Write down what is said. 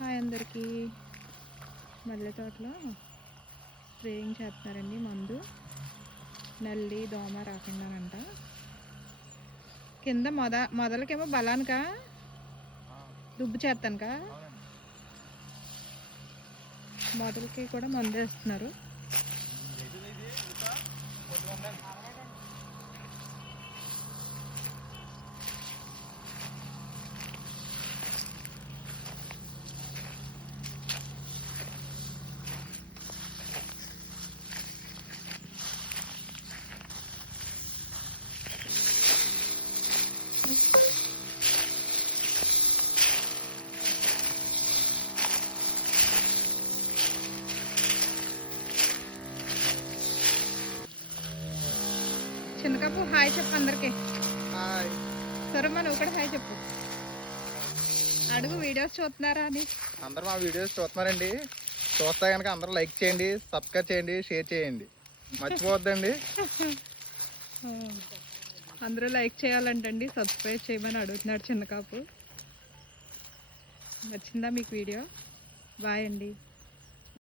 Hi అందరికీ. మల్లె తోటలో స్ప్రేయింగ్ చేస్తున్నారండి మందు, నల్లి దోమ రాకుండానంట. కింద మొదలకేమో బలానికా దుబ్బు చేస్తానుకా మొదలకి కూడా మందు వేస్తున్నారు. చిన్నకాపు హాయ్ చెప్పు అందరికి. సరే నువ్వు కూడా హాయ్ చెప్పు. అడుగు వీడియోస్ చూస్తున్నారా అని. అందరూ మా వీడియోస్ చూస్తున్నారండి. చూస్తే కనుక అందరూ లైక్ చేయండి, సబ్స్క్రైబ్ చేయండి, షేర్ చేయండి, మర్చిపోవద్దండి. అందరూ లైక్ చేయాలంటండి, సబ్స్క్రైబ్ చేయమని అడుగుతున్నాడు చిన్నకాపు. వచ్చిందా మీకు వీడియో? బాయ్ అండి.